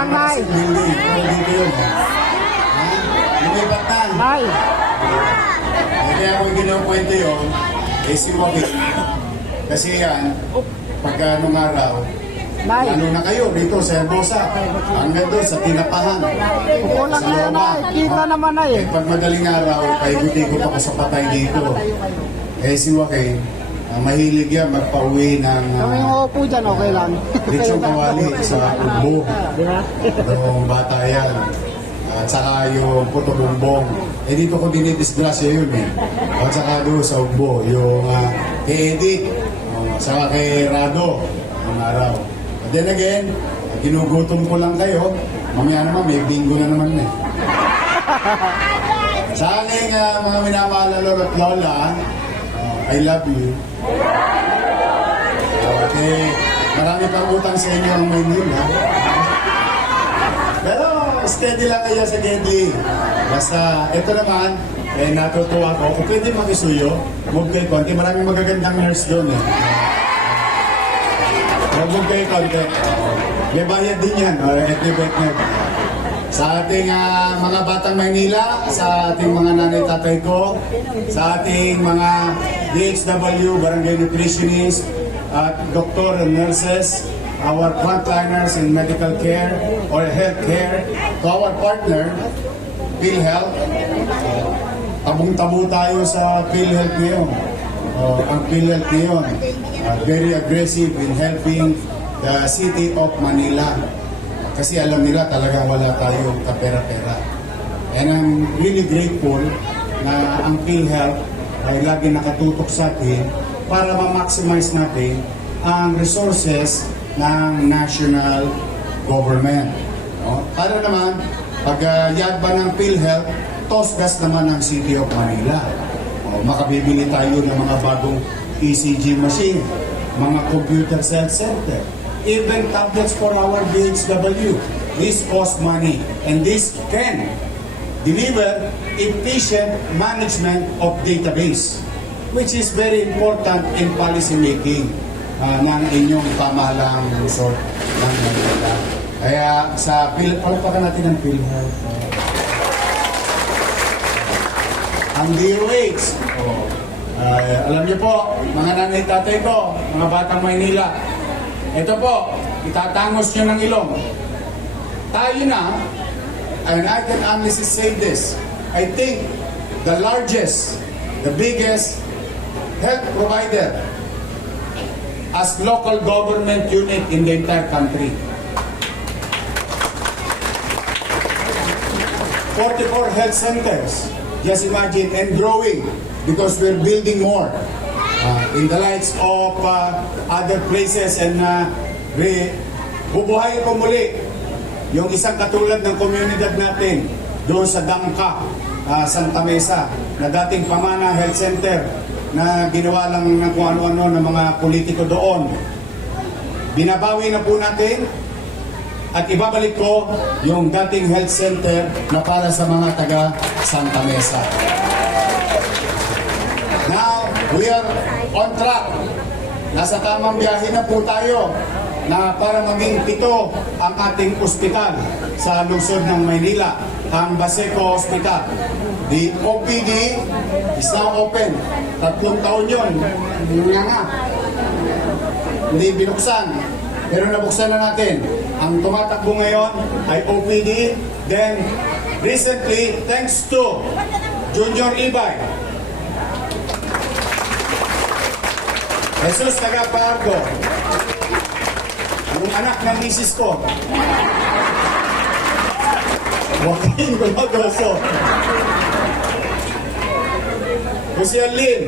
lang, Nay. Lumipat na. Nay, Kaya ako kinukwento yun, eh si Joaquin. Kasi yan, pagka nung araw, Nay. ano na kayo dito sa Hermosa, hanggang doon sa Tinapahan. kulang na yan, Nay. Kita naman, Nay. Eh, pag madaling araw, paikuti ko pa sa patay dito. Eh si Joaquin, ah, mahilig yan magpa-uwi ng Kung yung uh, upo dyan, okay lang. lechong kawali sa Ugbo. Yung bata yan. At saka yung puto bumbong. Eh dito ko dinidisgrasya yun eh. At saka doon sa Ugbo, yung uh, kay Edith, uh, saka kay Rado, ng araw. But then again, ginugutom ko lang kayo. Mamaya naman, may bingo na naman eh. Sa aking uh, mga minamahal na lolo at lola, uh, I love you. Okay, marami pang utang sa inyo ang Maynila. Pero steady lang kayo sa Gedli. Basta ito naman, eh, natutuwa ko. Kung pwede makisuyo, move kayo konti. Maraming magagandang nurse doon eh. Move kayo konti. May bayad din yan. O, etnib, etnib. Sa ating ah, mga batang Maynila, sa ating mga nanay tatay ko, sa ating mga DHW, barangay nutritionist, at doctor and nurses, our frontliners in medical care or health care, to our partner, PhilHealth. Tabong-tabo tayo sa PhilHealth ngayon. Uh, ang PhilHealth ngayon, uh, very aggressive in helping the city of Manila. Kasi alam nila talagang wala tayong kapera-pera. And I'm really grateful na ang PhilHealth ay lagi nakatutok sa atin para ma-maximize natin ang resources ng national government. No? Para naman, pag uh, yadba ng PhilHealth, tosgas naman ang City of Manila. O, makabibili tayo ng mga bagong ECG machine, mga computer cell center, even tablets for our BHW. This cost money and this can deliver efficient management of database which is very important in policy making uh, ng inyong pamahalang resort ng Manila. Kaya sa Phil, palpakan natin ang PhilHealth. Ang DOH, oh, uh, alam niyo po, mga nanay tatay ko, mga batang Maynila, ito po, itatangos nyo ng ilong. Tayo na, can honestly say this, I think the largest, the biggest health provider as local government unit in the entire country. 44 health centers, just imagine, and growing because we're building more uh, in the likes of uh, other places and uh, re- bubuhayin ko muli yung isang katulad ng komunidad natin doon sa Dangka, uh, Santa Mesa, na dating Pamana Health Center na ginawa lang ng kung ano-ano ng mga politiko doon. Binabawi na po natin at ibabalik ko yung dating health center na para sa mga taga Santa Mesa. Now, we are on track. Nasa tamang biyahe na po tayo na para maging pito ang ating ospital sa lungsod ng Maynila, ang Hospital. The OPD is now open. Tatlong taon yun. Hindi nga nga. Hindi binuksan. Pero nabuksan na natin. Ang tumatakbo ngayon ay OPD. Then, recently, thanks to Junior Ibay, Jesus Tagapardo, yung anak ng misis ko, Joaquin Gulagoso, Jose Alin,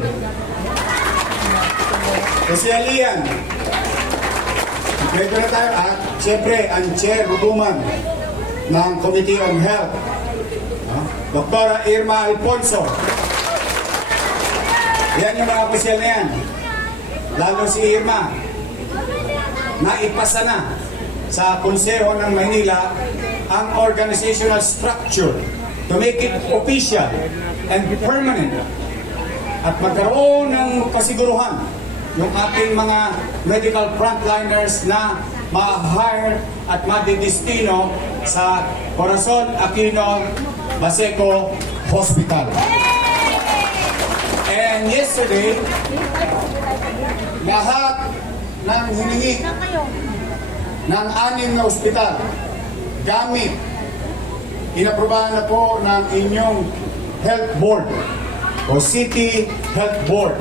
Jose Alian, Pwede na tayo at siyempre ang chair hukuman ng Committee on Health, no? Doktora Irma Alfonso. Yan yung mga opisyal na yan. Lalo si Irma, naipasa na sa Konseho ng Maynila ang organizational structure to make it official and permanent at magkaroon ng kasiguruhan yung ating mga medical frontliners na ma-hire at madidistino sa Corazon Aquino Baseco Hospital. And yesterday, lahat ng hiningi ng anim na ospital gamit inaprobahan na po ng inyong health board o city health board.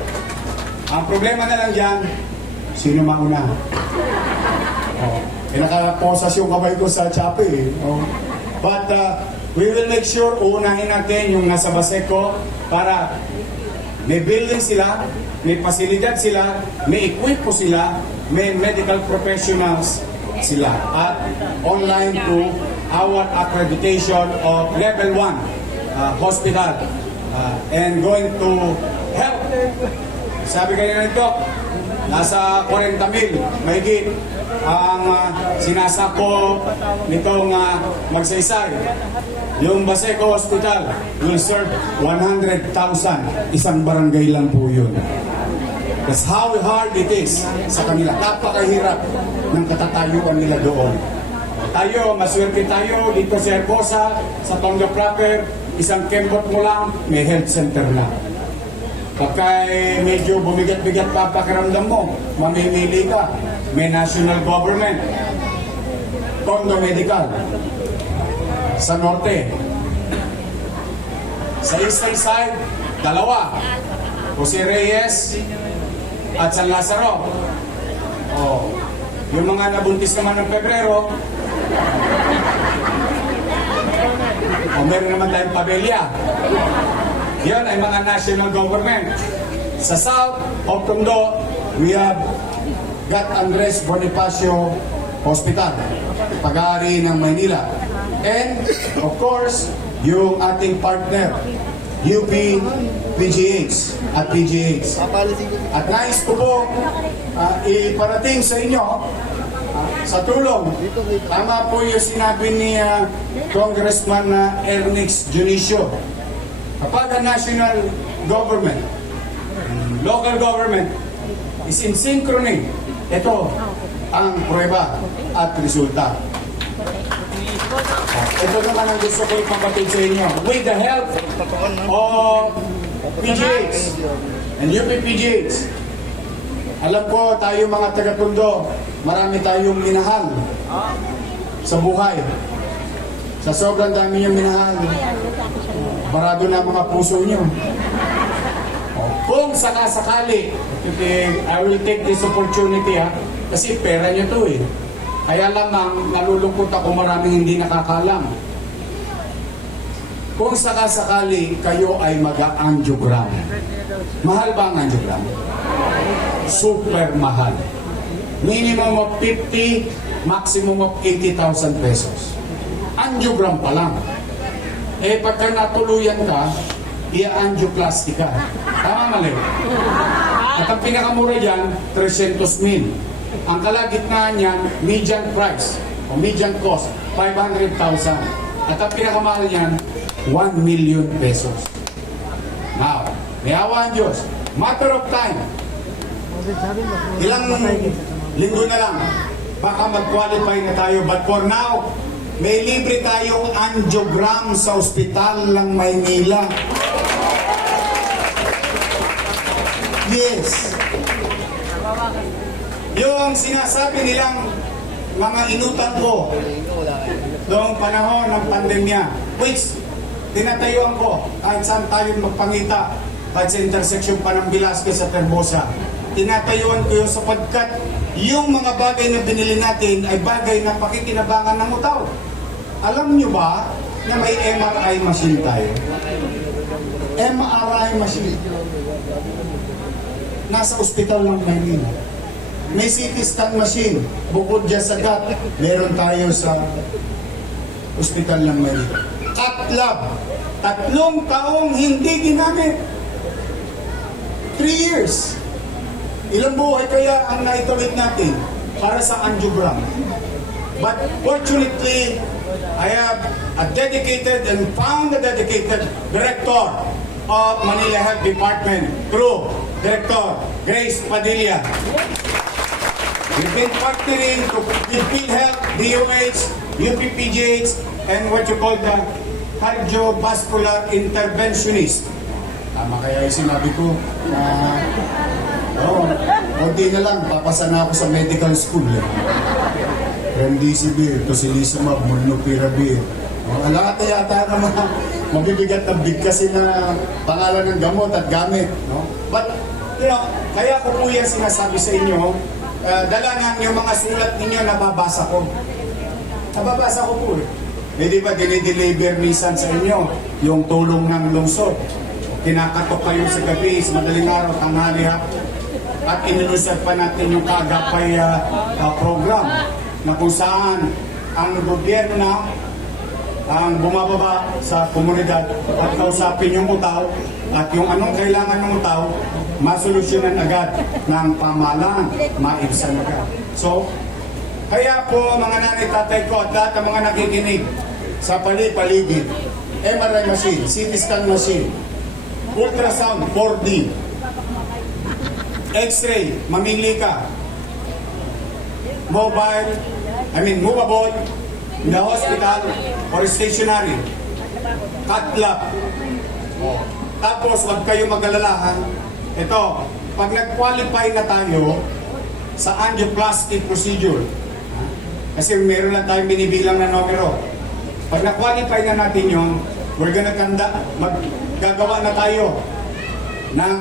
Ang problema na lang dyan, sino mauna? Oh, eh, nakaposas yung kamay ko sa chape eh. Oh. But uh, we will make sure uunahin natin yung nasa Baseco para may building sila, may pasilidad sila, may equipo sila, may medical professionals sila. At online to our accreditation of level 1 uh, hospital uh, and going to help. Sabi kayo nito, nasa 40 mil, mahigit ang uh, sinasako nitong uh, magsaysay. Yung Baseco Hospital will serve 100,000. Isang barangay lang po yun. That's how hard it is sa kanila. Napakahirap ng katatayuan nila doon. Tayo, maswerte tayo dito sa Herbosa, sa Tonga proper, isang kembot mo lang, may health center na. Pagka eh, medyo bumigat-bigat pa pakiramdam mo, mamimili ka, may national government, Tondo Medical, sa norte. Sa eastern side, dalawa. Jose Reyes at San Lazaro. Oh. Yung mga nabuntis naman ng Pebrero, o meron naman tayong pabelya. Yan ay mga national government. Sa South of Tondo, we have got Andres Bonifacio Hospital, pag-aari ng Maynila. And, of course, yung ating partner, UP PGH at PGH. At nais ko po ah, iparating sa inyo ah, sa tulong. Tama po yung sinabi ni ah, Congressman na Ernix Junicio. Kapag ang national government, local government is in synchrony, ito ang prueba at resulta. Ito naman ang gusto ko ipapatid sa inyo. With the help of PGH and UPPGH, alam ko tayo mga taga-Tondo, marami tayong minahal sa buhay. Sa sobrang dami yung minahal, barado na mga puso nyo. Kung sakasakali, okay, I will take this opportunity ha, kasi pera nyo to eh. Kaya lamang nalulungkot ako maraming hindi nakakalam. Kung sakasakali kayo ay mag-angiogram, mahal ba ang angiogram? Super mahal. Minimum of 50, maximum of 80,000 pesos. Angiogram pa lang. Eh pagka natuluyan ka, i-angioplasty ka. Tama mali? At ang pinakamura dyan, 300 mil. Ang kalagitnaan niyan, median price o median cost, 500,000. At ang pinakamahal niyan, 1 million pesos. Now, may awa ang Diyos. Matter of time. Ilang linggo na lang, baka mag-qualify na tayo. But for now, may libre tayong angiogram sa ospital ng Maynila. Yes. Yung sinasabi nilang mga inutan ko noong panahon ng pandemya, which tinatayuan ko kahit saan tayo magpangita, kahit sa intersection pa ng Velasquez sa Terbosa. Tinatayuan ko yun sapagkat yung mga bagay na binili natin ay bagay na pakikinabangan ng mutaw. Alam nyo ba na may MRI machine tayo? MRI machine nasa ospital ng Maynila. May CT scan machine. Bukod dyan sa GAT, meron tayo sa ospital ng Maynila. Cat lab. Tatlong taong hindi ginamit. Three years. Ilang buhay kaya ang naitulit natin para sa angiogram? But fortunately, I have a dedicated and found a dedicated director of Manila Health Department through Director Grace Padilla. We've been partnering to, PhilHealth, DOH, UPPGH, and what you call the cardiovascular interventionist. Tama kaya yung sinabi ko na Oo. Kunti na lang, papasa na ako sa medical school. Eh. Remdesivir, tocilizumab, molnupiravir. Oh, lahat yata ng mga mabibigat na bigkasin na pangalan ng gamot at gamit. No? But, you know, kaya ko po yan sinasabi sa inyo, uh, dala na yung mga sulat ninyo nababasa ko. Nababasa ko po eh. Eh di ba dinideliver minsan sa inyo yung tulong ng lungsod. Kinakatok kayo sa gabi, sa madaling araw, tanghali hapon at inilusad pa natin yung kaagapay ah, ah, program na kung saan ang gobyerno na ang bumababa sa komunidad at kausapin yung utaw at yung anong kailangan ng utaw masolusyonan agad ng pamahalaan, maibsan agad. So, kaya po mga nanay, tatay ko at lahat ng mga nakikinig sa pali-paligid, MRI machine, CT scan machine, ultrasound 4D, X-ray, mamili ka. Mobile, I mean movable, in the hospital or stationary. Cut lab. Tapos, wag kayo mag-alala ha. Ito, pag nag-qualify na tayo sa angioplasty procedure, kasi meron lang tayong binibilang na numero. Pag na-qualify na natin yon, we're gonna kanda, maggagawa na tayo ng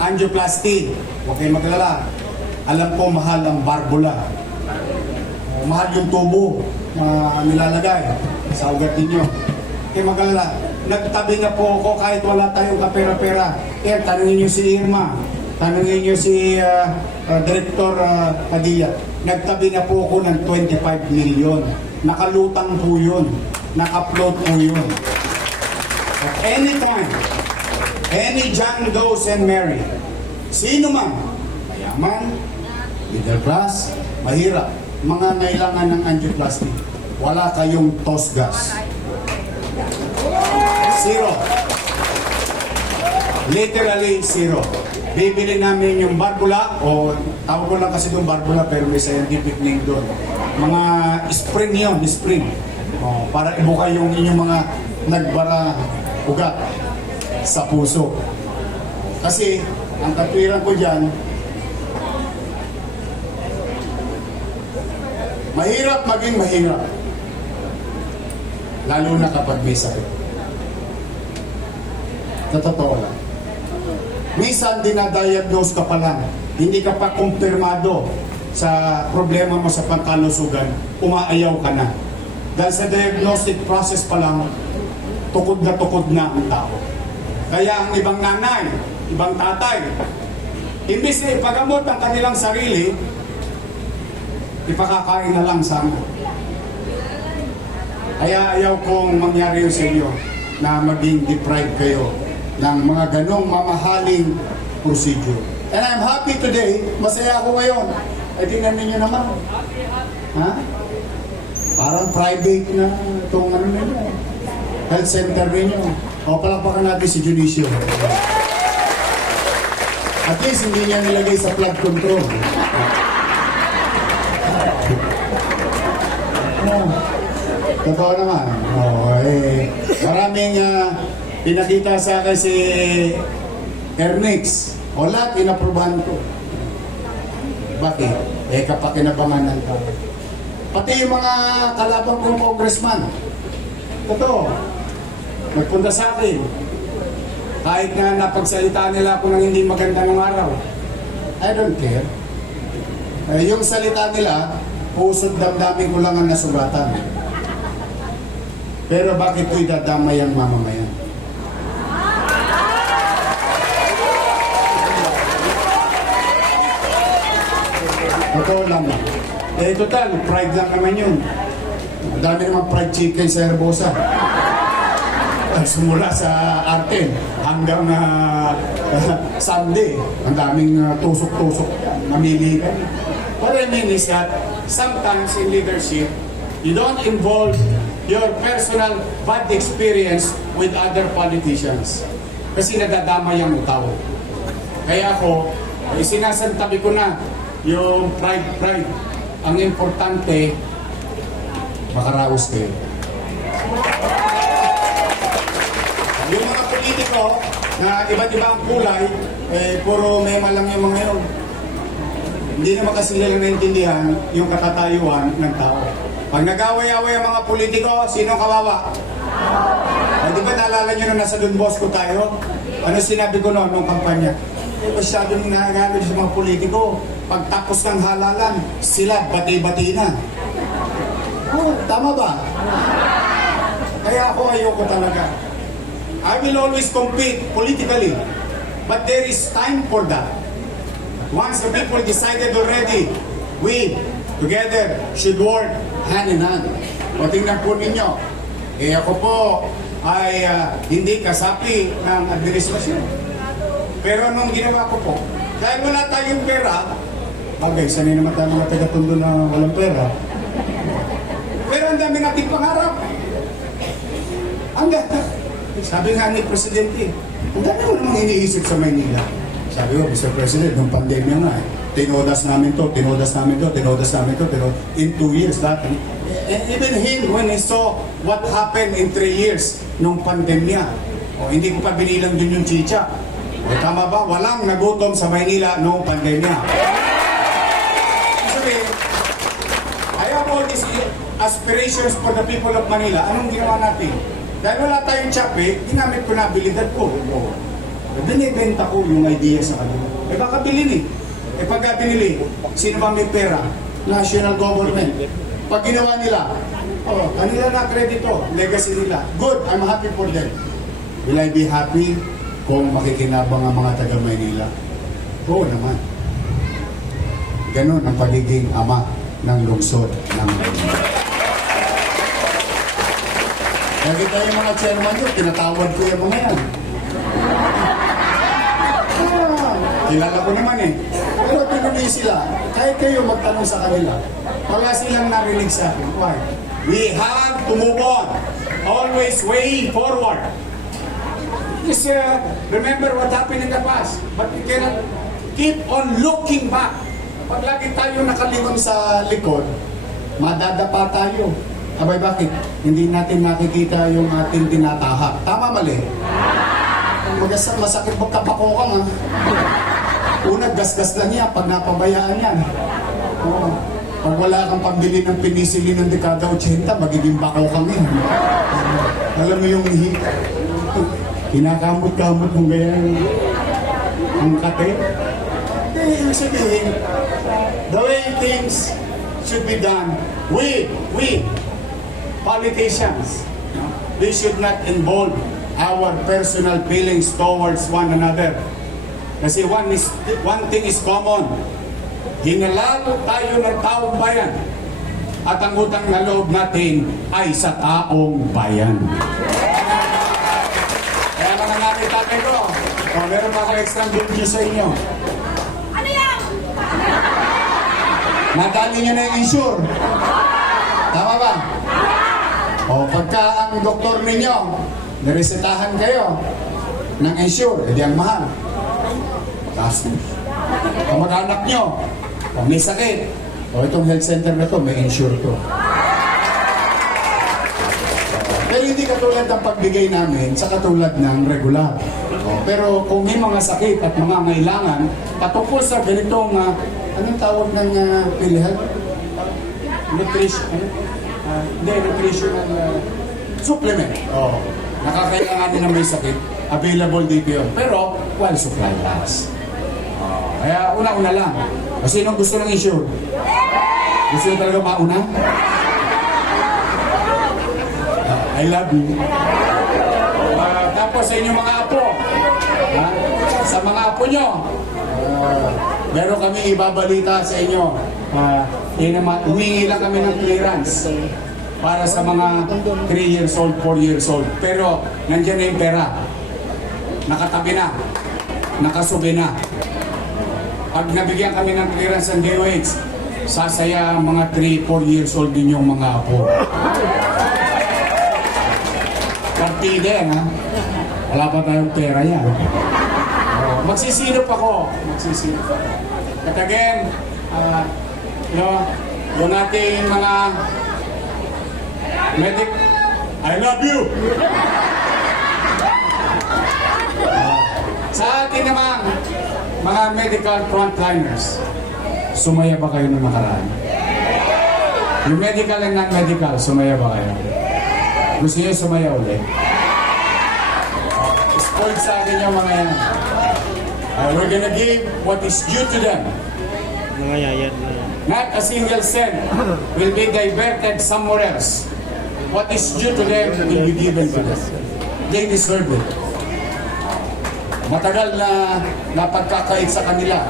angioplasty. Huwag kayong maglala. Alam ko mahal ang barbula. Mahal yung tubo na nilalagay sa ugat ninyo. Kaya maglala. Nagtabi na po ako kahit wala tayong kapera-pera. Kaya tanungin niyo si Irma. Tanungin niyo si uh, uh, Director uh, Padilla. Nagtabi na po ako ng 25 million. Nakalutang po yun. Naka-upload po yun. At anytime, Any John goes and Mary. Sino man, mayaman, middle class, mahirap, mga nailangan ng angioplasty, wala kayong toss gas. Zero. Literally zero. Bibili namin yung barbula, o tawag ko lang kasi doon barbula pero may scientific name doon. Mga spring yun, spring. O, para ibuka yung inyong mga nagbara ugat sa puso. Kasi, ang katwiran ko dyan, mahirap maging mahirap. Lalo na kapag may sakit. Sa totoo lang. Minsan, dinadiagnose ka pa lang. Hindi ka pa kumpirmado sa problema mo sa pangkalusugan, umaayaw ka na. Dahil sa diagnostic process pa lang, tukod na tukod na ang tao. Kaya ang ibang nanay, ibang tatay, imbis na ipagamot ang kanilang sarili, ipakakain na lang sa amin. Kaya ayaw kong mangyari yun sa inyo na maging deprived kayo ng mga ganong mamahaling procedure. And I'm happy today, masaya ako ngayon. Ay tingnan ninyo naman. Ha? Parang private na itong ano ninyo. Health center ninyo. O palakpakan natin si Junicio. At least hindi niya nilagay sa flood control. Oh, totoo naman. Oh, eh, maraming ah, pinakita sa akin si Ernix. O lahat, inaprubahan ko. Bakit? Eh, kapakinabangan ng tao. Pati yung mga kalaban kong congressman. Totoo. Nagpunta sa akin. Kahit na napagsalita nila ako ng hindi maganda ng araw. I don't care. Eh, yung salita nila, pusod damdamin ko lang ang nasugatan. Pero bakit ko idadamay ang mamamayan? Lang. Eh, total, pride lang naman yun. Ang dami naman fried chicken sa Herbosa. Ang Simula sa Arten hanggang uh, Sunday. Ang daming uh, tusok-tusok. Namili ka. What I mean is that sometimes in leadership, you don't involve your personal bad experience with other politicians. Kasi nadadama yung tao. Kaya ako, isinasantabi ko na yung pride, pride. Ang importante, makaraos kayo. Yung mga politiko na iba't iba ang kulay, eh, puro mema lang yung mga yun. Hindi naman kasi nila naintindihan yung katatayuan ng tao. Pag nag-away-away ang mga politiko, sino kawawa? Ay, di ba naalala nyo nung nasa Don Bosco tayo? Ano sinabi ko noon nung kampanya? Eh, masyadong nagagamit sa mga politiko. Pagtapos ng halalan, sila bati-bati na. Oh, tama ba? Kaya ako ayoko talaga. I will always compete politically. But there is time for that. Once the people decided already, we together should work hand in hand. O tingnan po ninyo, eh ako po ay ah, hindi kasapi ng administrasyon. Pero nung ginawa ko po, dahil wala tayong pera, okay, sanay naman tayo mga taga-tundo na walang pera, pero ang dami nating pangarap. Ang ganda. Sabi nga ni Presidente, ang dami mo namang iniisip sa Maynila. Sabi ko, Mr. President, nung pandemya nga, eh, tinodas namin to, tinodas namin to, tinodas namin to, pero in two years, that, eh, even him, when he saw what happened in three years nung pandemya, o hindi ko pa binilang dun yung chicha. O tama ba? Walang nagutom sa Maynila noong pandemya. Sabi, I have all these aspirations for the people of Manila. Anong ginawa natin? Dahil wala tayong tsape, ginamit ko na abilidad ko. Binibenta ko yung idea sa kanila. Eh baka bilhin eh. Eh pagka binili, sino ba may pera? National government. Pag ginawa nila, oh, kanila na kredito, legacy nila. Good, I'm happy for them. Will I be happy kung makikinabang ang mga taga Maynila? Oo naman. Ganun ang pagiging ama ng lungsod ng Maynila. Kaya kita yung mga chairman nyo, tinatawad ko yung mga yan. Ah, kilala ko naman eh. Pero tinuloy sila. Kahit kayo magtanong sa kanila, wala silang narinig sa akin. Why? We have to move on. Always way forward. Just uh, remember what happened in the past. But we cannot keep on looking back. Pag lagi tayo nakalingon sa likod, madadapa tayo. Abay, bakit? Hindi natin makikita yung ating tinatahak. Tama, mali? Magas masakit magkapako ka, ha? Una, gasgas lang yan pag napabayaan yan. Oo. Pag wala kang pambili ng penicillin ng dekada 80, magiging bako kami. Alam mo yung kinakamot-kamot mo ganyan ang kate. Eh, ibig sabihin, the way things should be done, we, we, politicians, they should not involve our personal feelings towards one another. Kasi one, is, one thing is common. Ginalalo tayo ng taong bayan. At ang utang na loob natin ay sa taong bayan. Kaya mga natin tatay ko, oh, meron pa ako extra news sa inyo. Ano yan? Nadali nyo na yung insure. O pagka ang doktor ninyo, niresetahan kayo ng insure, edi ang mahal. Taas. Ang mag-anak nyo, o may sakit, o itong health center na to, may insure to. Pero hindi katulad ng pagbigay namin sa katulad ng regular. O, pero kung may mga sakit at mga ngailangan, patungkol sa ganitong, uh, anong tawag ng uh, PhilHealth? Nutrition, ano? Ah, hindi, nutritional uh, supplement. Oh. Nakakailanganin na may sakit, available dito yun. Pero, while supply lasts. Oh, kaya una-una lang. Kasi sinong gusto ng insure? Gusto nyo talaga mauna? I love you. Ah, tapos sa inyong mga apo, ha? sa mga apo nyo, ah, meron kami ibabalita sa inyo. Uh, humingi lang kami ng clearance para sa mga 3 years old, 4 years old. Pero nandiyan na yung pera. Nakatabi na. Nakasubi na. Pag nabigyan kami ng clearance ng DOH, sasaya ang mga 3, 4 years old din yung mga apo. Partida ha? Wala pa tayong pera yan. Magsisilip ako. Magsisilip ako. But again, ah, know, yung ating mga medic, I love you! Sa ating namang mga medical frontliners, sumaya ba kayo ng makaraan? Yung medical and non-medical, sumaya ba kayo? Gusto niyo sumaya ulit? Spoiled sa akin yung mga yan. Uh, we're gonna give what is due to them. Mga yayat na. Not a single cent will be diverted somewhere else. What is due to them will be given to them. They deserve it. Matagal na napagkakait sa kanila.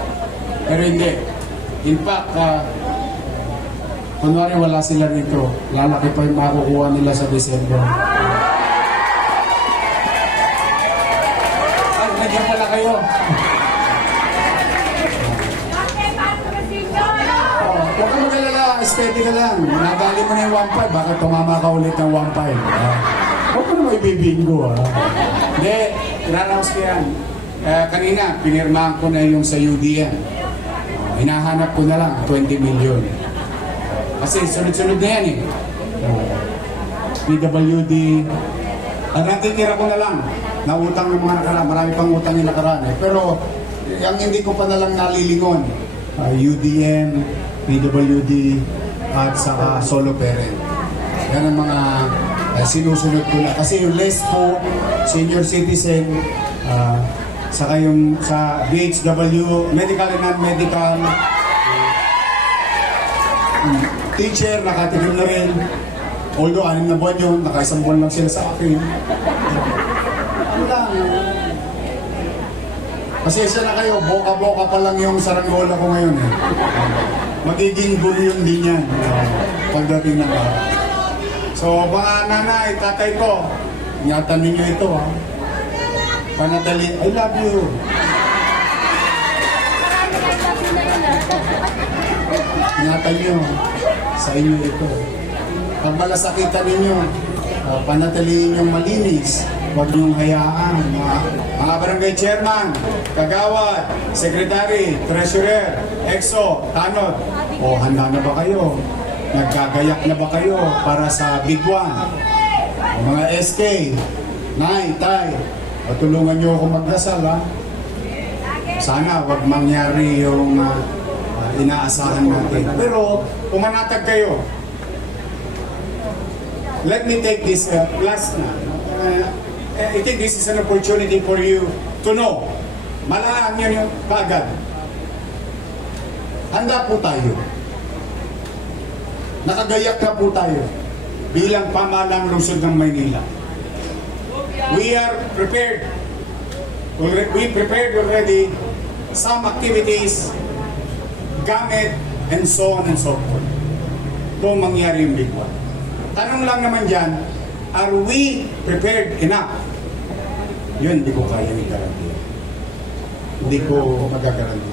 Pero hindi. In fact, uh, kunwari wala sila rito, lalaki pa yung makukuha nila sa December. Ay, nandiyan pala kayo. Oh, Huwag ka magalala, steady ka lang. Nadali mo na yung 1.5, baka tumama ka ulit ng 1.5. Ah. Huwag mo naman ibibingo. Ah. Hindi, tinanaos ko yan. Eh, kanina, pinirmahan ko na yung sa UDN. Oh, hinahanap ko na lang, 20 million. Kasi sunod-sunod na yan eh. Oh. PWD, ang natitira ko na lang, nautang ng mga nakaraan, marami pang utang yung nakaraan eh. Pero, yung hindi ko pa na lang nalilingon, uh, UDM, PWD, at saka solo parent. Yan ang mga uh, sinusunod ko na. Kasi yung less po, senior citizen, uh, saka yung sa BHW, medical and non-medical, uh, teacher, nakatikim na rin. Although, anim na buwan yun, nakaisang buwan lang sila sa akin. Ano lang, Pasensya na kayo, boka-boka pa lang yung saranggola ko ngayon eh. Magiging gulo yung din yan. Pagdating ng araw. So, mga nanay, tatay ko, ingatan ninyo ito ha. Panatali, I love you. Ingatan nyo, sa inyo ito. Pag malasakitan ninyo, uh, panataliin yung malinis. Huwag niyong hayaan. Mga, mga barangay chairman, kagawad, secretary, treasurer, exo, tanod. O handa na ba kayo? Nagkagayak na ba kayo para sa big one? Mga SK, Nay, Tay, o tulungan niyo ako magdasal ha. Sana wag mangyari yung uh, inaasahan natin. Pero pumanatag kayo. Let me take this uh, last na. Uh, I think this is an opportunity for you to know. Malaan nyo yung kaagad. Handa po tayo. Nakagayak na po tayo bilang pamalang lungsod ng Maynila. We are prepared. We prepared already some activities, gamit, and so on and so forth. Kung mangyari yung big. Tanong lang naman dyan, are we prepared enough? Yun, hindi ko kaya ni garantiya. Hindi ko magagarantiya.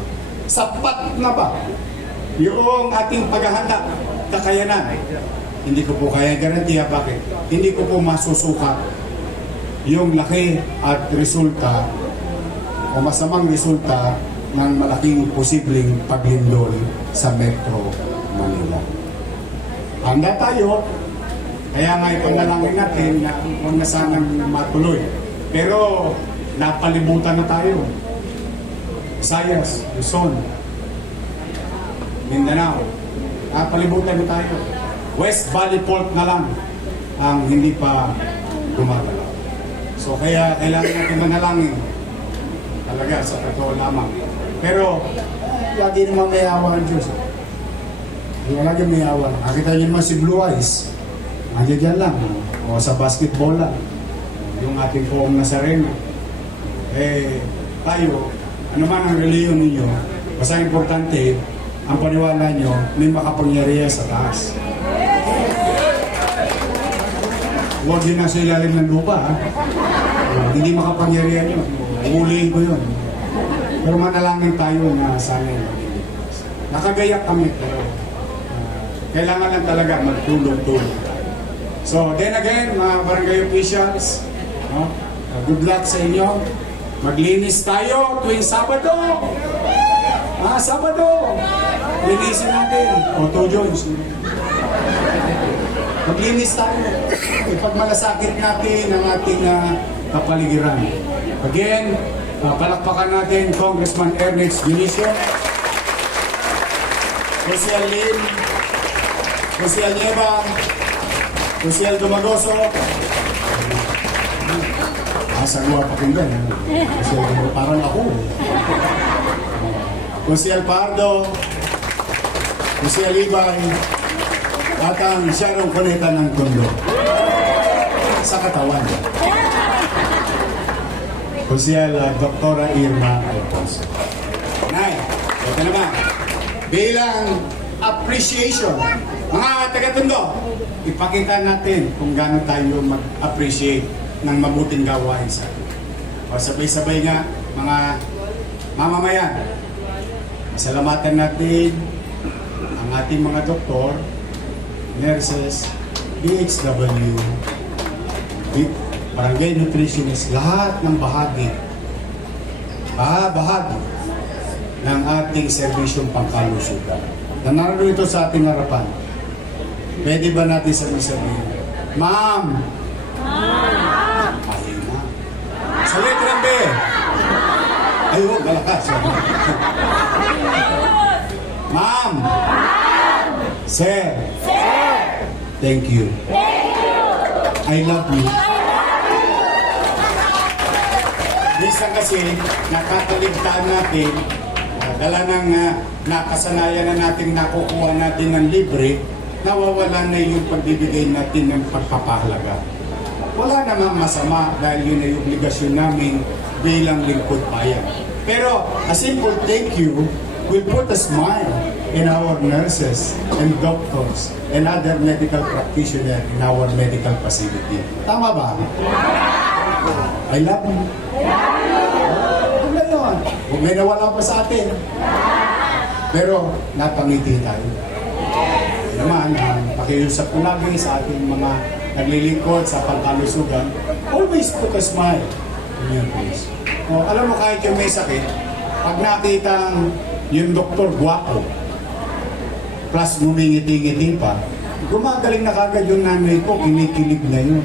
Sapat na ba yung ating paghahanda, kakayanan? Hindi ko po kaya garantiya. Bakit? Hindi ko po masusukat yung laki at resulta o masamang resulta ng malaking posibleng paglindol sa Metro Manila. Handa tayo, kaya nga ipanalangin natin na huwag na sanang matuloy. Pero napalibutan na tayo. Visayas, Luzon, Mindanao, napalibutan na tayo. West Valley Fault na lang ang hindi pa gumagalaw. So kaya kailangan natin manalangin talaga sa totoo lamang. Pero lagi naman may awa ng Diyos. Lagi may awa. Nakita niyo naman si Blue Eyes. Nandiyan lang. O sa basketball lang. Yung ating poong Nazareno. Eh, tayo, ano man ang reliyon ninyo, basta importante, ang paniwala nyo, may makapangyarihan sa taas. Huwag yun nasa ilalim ng lupa, ha? Hindi makapangyarihan yun. Ulihin ko yun. Pero manalangin tayo na sana maliligtas. Nakagayak kami, pero uh, kailangan lang talaga magtulong-tulong. So, then again, mga barangay officials, no? uh, good luck sa inyo. Maglinis tayo tuwing Sabado. Ah, Sabado. Linisin natin. Auto Jones. Maglinis tayo. Ipagmalasakit natin ang ating ah, kapaligiran. Again, ah, palakpakan natin Congressman Ernest Dionisio. Josiel Lim. Josiel Nieva. Josiel Dumagoso. Asa luwa pa kong gan. Josiel, parang ako. Josiel Pardo. Josiel Ibay. At ang Sharon Cuneta ng Tondo. Sa katawan. Josiel uh, Doktora Irma Alfonso. Nay, ito naman. Bilang appreciation, mga taga-tondo, ipakita natin kung gaano tayo mag-appreciate ng mabuting gawain sa atin. O sabay-sabay nga, mga mamamayan, salamatan natin ang ating mga doktor, nurses, DHW, barangay nutritionist, lahat ng bahagi, ah, bahagi ng ating serbisyong pangkalusugan. Na naroon ito sa ating harapan. Pwede ba natin sabihin sabihin? Ma'am! B. Ay, oh, malakas. Ma'am! Sir! Thank you. I love you. Minsan kasi nakakaligtaan natin, dala ng uh, nakasanayan na natin nakukuha natin ng libre, nawawala na yung pagbibigay natin ng pagpapahalaga. Wala namang masama dahil yun ay obligasyon namin bilang lingkod bayan. Pero a simple thank you will put a smile in our nurses and doctors and other medical practitioners in our medical facility. Tama ba? I love you. Huwag na yun. Huwag may nawala pa sa atin. Pero napangiti tayo. Naman, uh, pakiusap ko lagi sa ating mga naglilingkod sa pangkalusugan, always put a smile on your face. O, alam mo, kahit yung may sakit, pag nakitang yung doktor gwapo, plus ngumingiti-ngiti pa, gumagaling na kagad yung nanay ko, kinikilig na yun.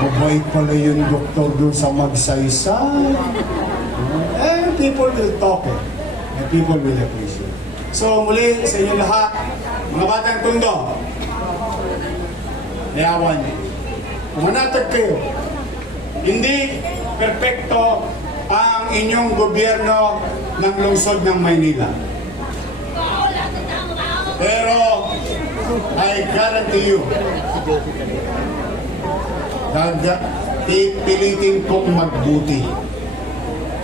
Mabait pala yung doktor doon sa magsaysay. And people will talk it. And people will appreciate. So muli sa inyo lahat, mga batang tundo, Ayawan niyo. Umanatag kayo. Hindi perpekto ang inyong gobyerno ng lungsod ng Maynila. Pero I guarantee you, pipilitin kong magbuti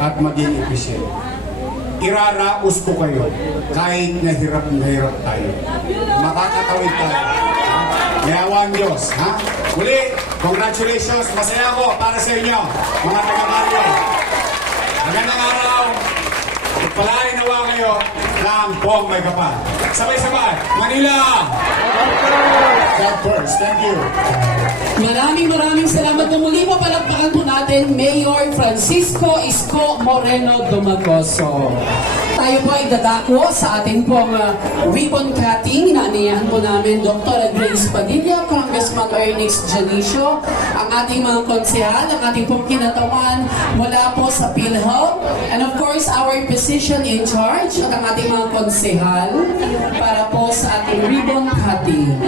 at maging efficient. Iraraos ko kayo kahit nahirap na hirap tayo. Makakatawid tayo. Yawan Diyos, ha? Muli, congratulations. Masaya ako para sa inyo, mga taga-Mario. Magandang araw. Palain nawa kayo ng buong may kapal. Sabay-sabay. Manila! God first. Thank you. Maraming maraming salamat na muli po palagpakan po natin Mayor Francisco Isko Moreno Domagoso. Tayo po ay dadako sa ating pong uh, ribbon cutting. Inaaniyahan po namin Dr. Grace Padilla, Congressman Ernest Janicio, ang ating mga konsehal, ang ating pong kinatawan mula po sa PhilHealth, and of course our physician in charge at ang ating mga konsehal para po sa ating ribbon cutting.